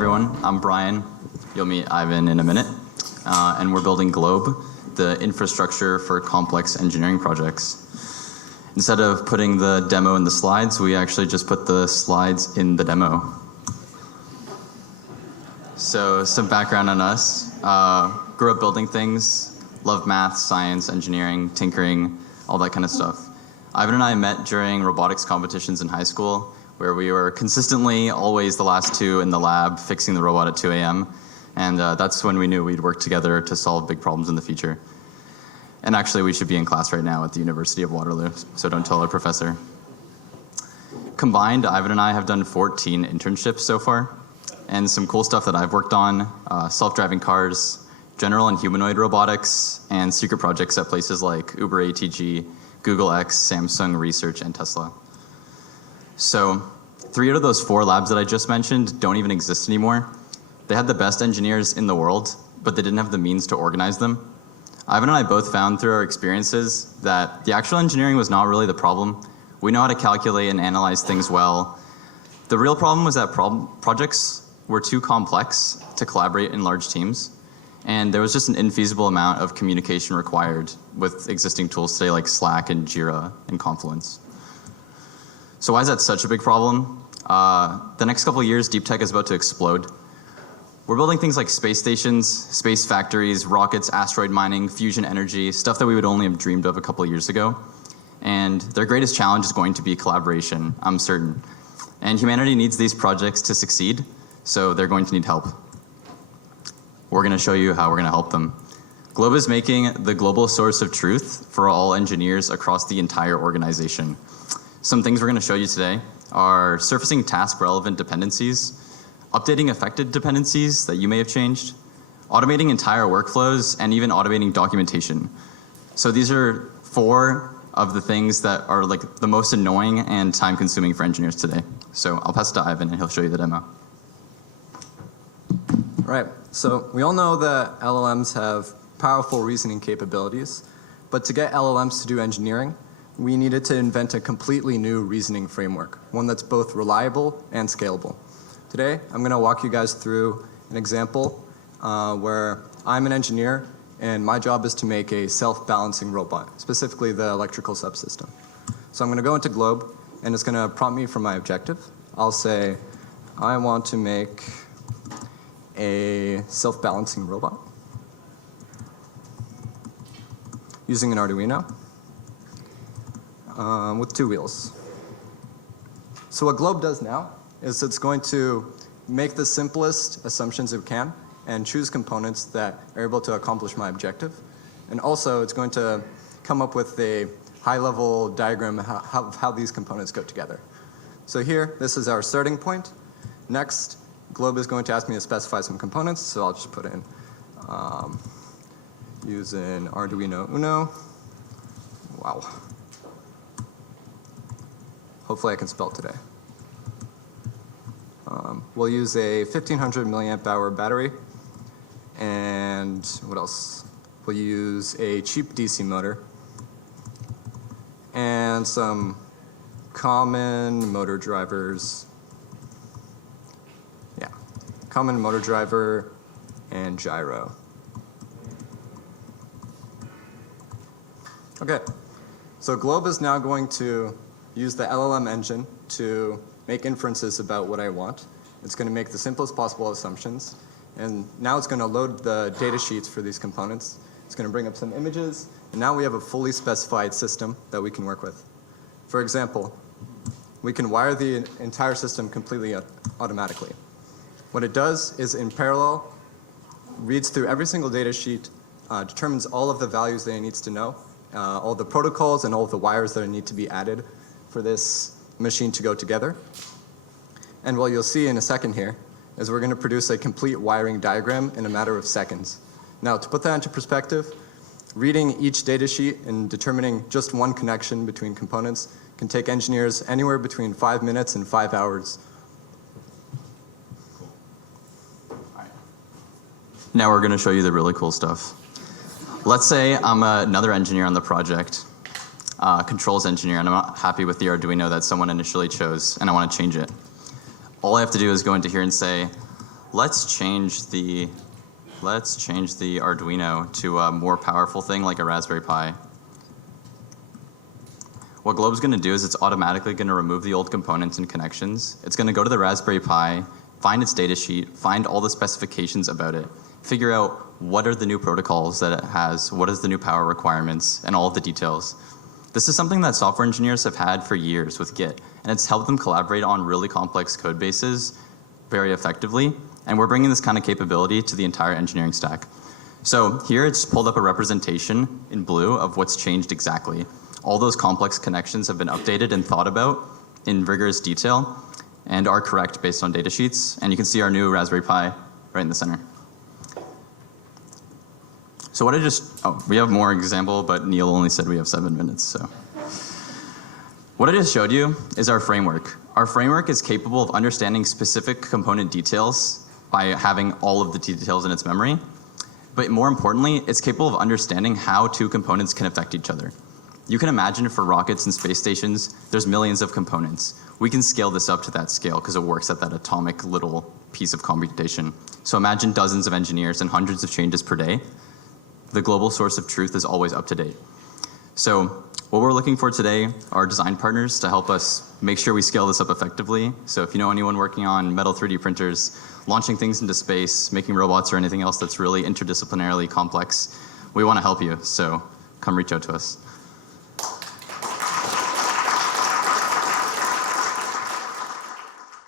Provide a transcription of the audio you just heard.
everyone, I'm Brian. You'll meet Ivan in a minute. And we're building Globe, the infrastructure for complex engineering projects. Instead of putting the demo in the slides, we actually just put the slides in the demo. So some background on us. Grew up building things, love math, science, engineering, tinkering, all that kind of stuff. Ivan and I met during robotics competitions in high school, where we were consistently always the last two in the lab fixing the robot at 2 a.m. And that's when we knew we'd work together to solve big problems in the future. And actually, we should be in class right now at the University of Waterloo, so don't tell our professor. Combined, Ivan and I have done 14 internships so far, and some cool stuff that I've worked on, self-driving cars, general and humanoid robotics, and secret projects at places like Uber ATG, GoogleX, Samsung Research, and Tesla. So 3 out of those 4 labs that I just mentioned don't even exist anymore. They had the best engineers in the world, but they didn't have the means to organize them. Ivan and I both found through our experiences that the actual engineering was not really the problem. We know how to calculate and analyze things well. The real problem was that projects were too complex to collaborate in large teams, and there was just an infeasible amount of communication required with existing tools today like Slack and Jira and Confluence. So why is that such a big problem? The next couple of years, deep tech is about to explode. We're building things like space stations, space factories, rockets, asteroid mining, fusion energy, stuff that we would only have dreamed of a couple of years ago. And their greatest challenge is going to be collaboration, I'm certain. And humanity needs these projects to succeed, so they're going to need help. We're going to show you how we're going to help them. Globe is making the global source of truth for all engineers across the entire organization. Some things we're going to show you today are surfacing task-relevant dependencies, updating affected dependencies that you may have changed, automating entire workflows, and even automating documentation. So these are 4 of the things that are like the most annoying and time-consuming for engineers today. So I'll pass it to Ivan, and he'll show you the demo. Right. So we all know that LLMs have powerful reasoning capabilities, but to get LLMs to do engineering, we needed to invent a completely new reasoning framework, one that's both reliable and scalable. Today, I'm going to walk you guys through an example where I'm an engineer and my job is to make a self-balancing robot, specifically the electrical subsystem. So I'm going to go into Globe and it's going to prompt me for my objective. I'll say, I want to make a self-balancing robot using an Arduino with 2 wheels. So what Globe does now is it's going to make the simplest assumptions it can and choose components that are able to accomplish my objective. And also it's going to come up with a high-level diagram of how these components go together. So here, this is our starting point. Next, Globe is going to ask me to specify some components, so I'll just put in use an Arduino Uno. Wow. Hopefully I can spell today. We'll use a 1500 milliamp hour battery, and what else? We'll use a cheap DC motor and some common motor drivers. Yeah, common motor driver and gyro. Okay, so Globe is now going to use the LLM engine to make inferences about what I want. It's going to make the simplest possible assumptions. And now it's going to load the data sheets for these components. It's going to bring up some images. And now we have a fully specified system that we can work with. For example, we can wire the entire system completely automatically. What it does is in parallel, reads through every single data sheet, determines all of the values that it needs to know, all the protocols and all of the wires that need to be added for this machine to go together. And what you'll see in a second here is we're going to produce a complete wiring diagram in a matter of seconds. Now, to put that into perspective, reading each data sheet and determining just one connection between components can take engineers anywhere between 5 minutes and 5 hours. Now we're going to show you the really cool stuff. Let's say I'm another engineer on the project, controls engineer, and I'm not happy with the Arduino that someone initially chose, and I want to change it. All I have to do is go into here and say, let's change the Arduino to a more powerful thing like a Raspberry Pi. What Globe's going to do is it's automatically going to remove the old components and connections. It's going to go to the Raspberry Pi, find its data sheet, find all the specifications about it, figure out what are the new protocols that it has, what is the new power requirements, and all of the details. This is something that software engineers have had for years with Git, and it's helped them collaborate on really complex code bases very effectively, and we're bringing this kind of capability to the entire engineering stack. So here it's pulled up a representation in blue of what's changed exactly. All those complex connections have been updated and thought about in rigorous detail and are correct based on data sheets. And you can see our new Raspberry Pi right in the center. So what we have more example, but Neil only said we have 7 minutes, so. What I just showed you is our framework. Our framework is capable of understanding specific component details by having all of the details in its memory. But more importantly, it's capable of understanding how two components can affect each other. You can imagine for rockets and space stations, there's millions of components. We can scale this up to that scale because it works at that atomic little piece of computation. So imagine dozens of engineers and hundreds of changes per day. The global source of truth is always up to date. So what we're looking for today are design partners to help us make sure we scale this up effectively. So if you know anyone working on metal 3D printers, launching things into space, making robots or anything else that's really interdisciplinarily complex, we want to help you. So come reach out to us.